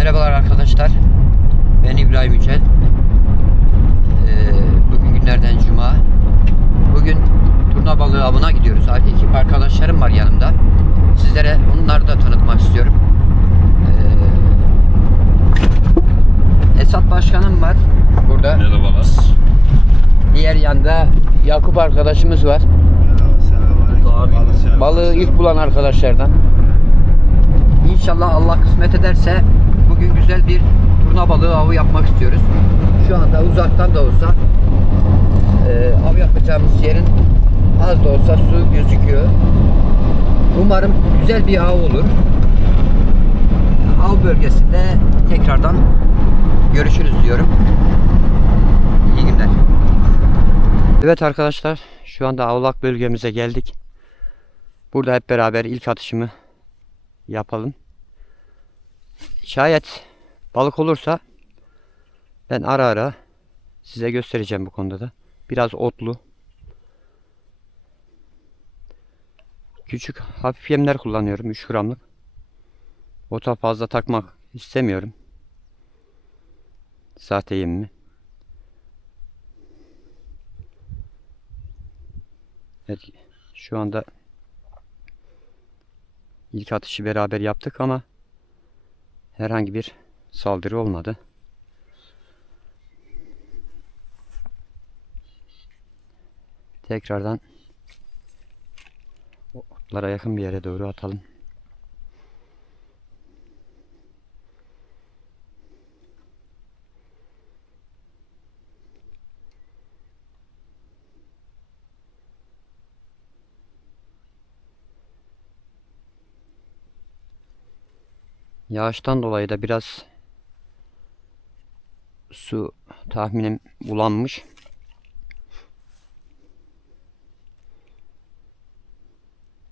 Merhabalar arkadaşlar. Ben İbrahim Yücel. Ee, bugün günlerden cuma. Bugün turna balığı avına gidiyoruz. Ekip arkadaşlarım var yanımda. Sizlere onları da tanıtmak istiyorum. Ee, Esat Başkanım var burada. Merhabalar. Diğer yanda Yakup arkadaşımız var. Balığı ilk bulan arkadaşlardan. İnşallah Allah kısmet ederse bugün güzel bir turna balığı avı yapmak istiyoruz. Şu anda uzaktan da olsa e, av yapacağımız yerin az da olsa su gözüküyor. Umarım güzel bir av olur. Av bölgesinde tekrardan görüşürüz diyorum. İyi günler. Evet arkadaşlar şu anda avlak bölgemize geldik. Burada hep beraber ilk atışımı yapalım. Şayet balık olursa ben ara ara size göstereceğim bu konuda da. Biraz otlu. Küçük hafif yemler kullanıyorum 3 gramlık. Ota fazla takmak istemiyorum. Sahte yemimi. Evet şu anda İlk atışı beraber yaptık ama herhangi bir saldırı olmadı. Tekrardan otlara yakın bir yere doğru atalım. Yağıştan dolayı da biraz su tahminim bulanmış.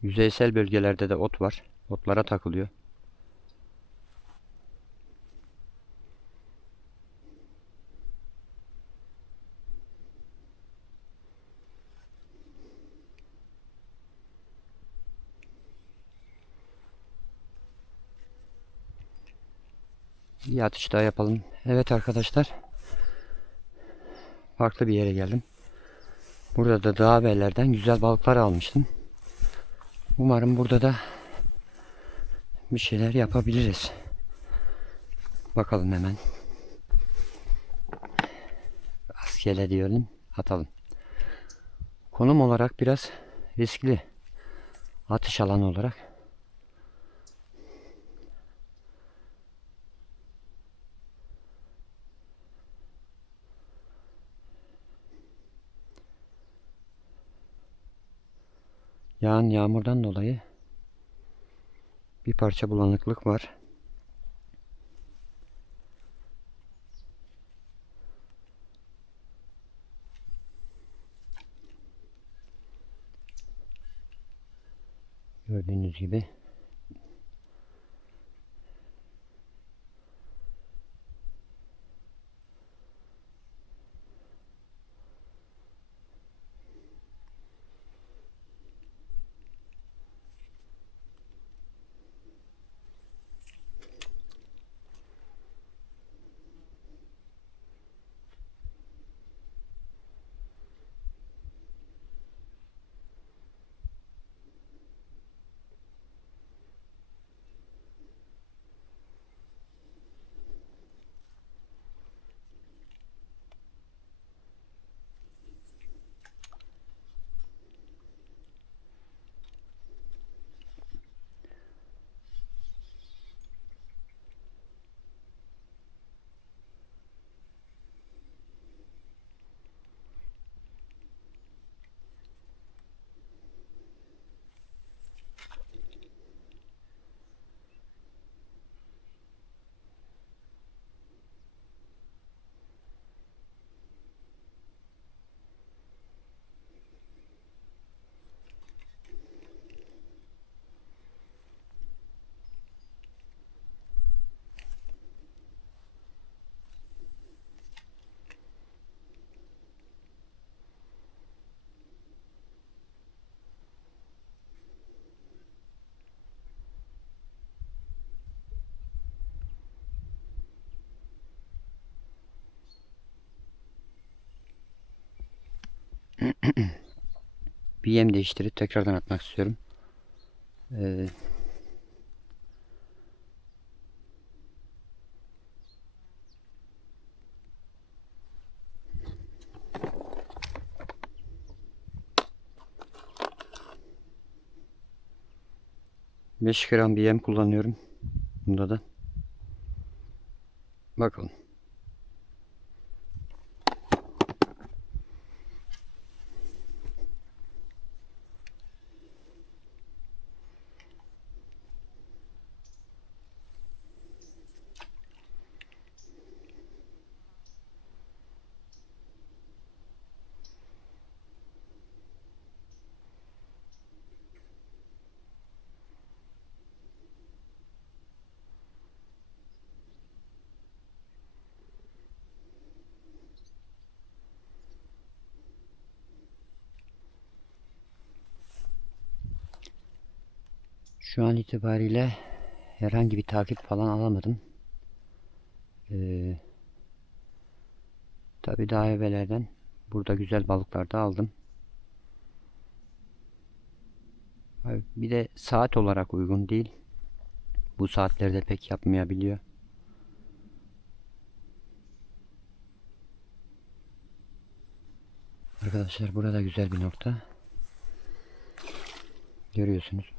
Yüzeysel bölgelerde de ot var. Otlara takılıyor. Bir atış daha yapalım. Evet arkadaşlar. Farklı bir yere geldim. Burada da dağ bellerden güzel balıklar almıştım. Umarım burada da bir şeyler yapabiliriz. Bakalım hemen. Rastgele diyelim. Atalım. Konum olarak biraz riskli. Atış alanı olarak. Yağan yağmurdan dolayı bir parça bulanıklık var. Gördüğünüz gibi bir yem değiştirip tekrardan atmak istiyorum. Ee, Beş gram bir yem kullanıyorum. Bunda da. Bakalım. Şu an itibariyle herhangi bir takip falan alamadım. Ee, Tabi daha evvelerden burada güzel balıklar da aldım. Bir de saat olarak uygun değil. Bu saatlerde pek yapmayabiliyor. Arkadaşlar burada güzel bir nokta. Görüyorsunuz.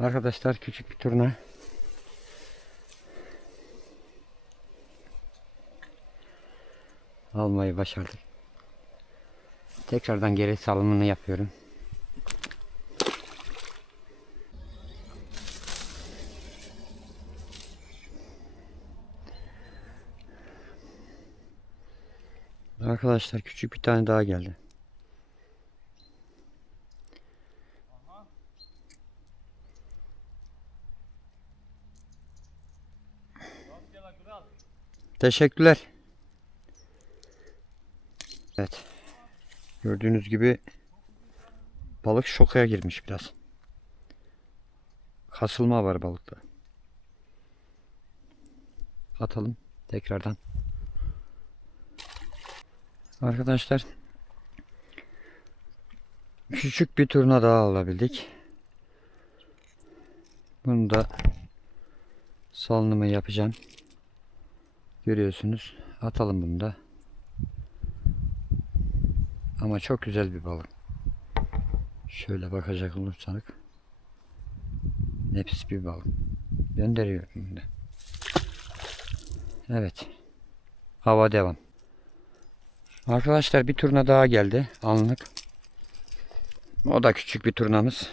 Arkadaşlar küçük bir turna. Almayı başardık. Tekrardan geri salımını yapıyorum. Arkadaşlar küçük bir tane daha geldi. Teşekkürler. Evet. Gördüğünüz gibi balık şokaya girmiş biraz. Kasılma var balıkta. Atalım tekrardan. Arkadaşlar küçük bir turna daha alabildik. Bunu da salınımı yapacağım. Görüyorsunuz. Atalım bunu da. Ama çok güzel bir balık. Şöyle bakacak olursak nefis bir balık. Gönderiyorum da. Evet. Hava devam. Arkadaşlar bir turna daha geldi. Anlık. O da küçük bir turnamız.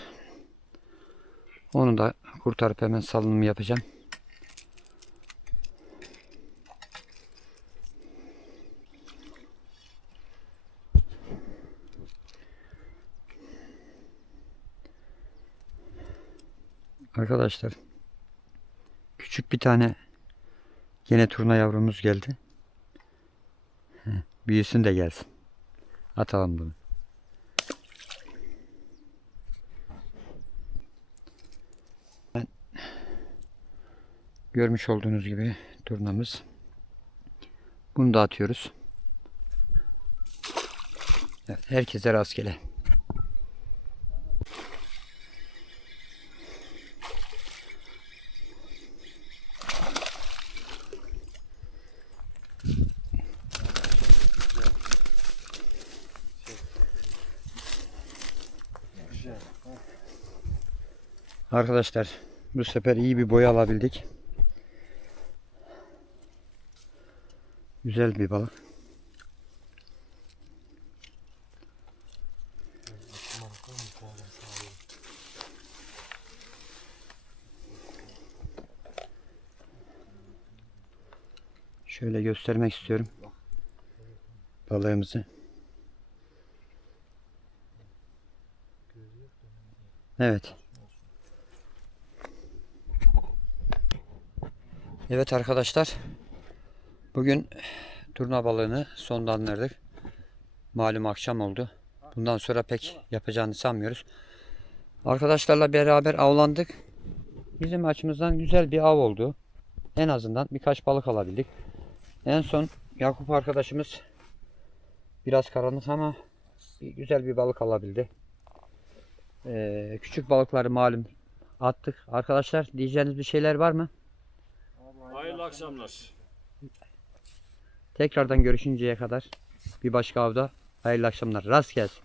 Onu da kurtarıp hemen salınımı yapacağım. Arkadaşlar küçük bir tane yine turna yavrumuz geldi. Büyüsün de gelsin. Atalım bunu. Ben- Görmüş olduğunuz gibi turnamız. Bunu da atıyoruz. Evet, herkese rastgele. Arkadaşlar bu sefer iyi bir boy alabildik. Güzel bir balık. Şöyle göstermek istiyorum balığımızı. Evet. Evet arkadaşlar. Bugün turna balığını sonlandırdık. Malum akşam oldu. Bundan sonra pek yapacağını sanmıyoruz. Arkadaşlarla beraber avlandık. Bizim açımızdan güzel bir av oldu. En azından birkaç balık alabildik. En son Yakup arkadaşımız biraz karanlık ama güzel bir balık alabildi. Ee, küçük balıkları malum attık. Arkadaşlar diyeceğiniz bir şeyler var mı? Hayırlı akşamlar. Tekrardan görüşünceye kadar bir başka avda hayırlı akşamlar. Rast gelsin.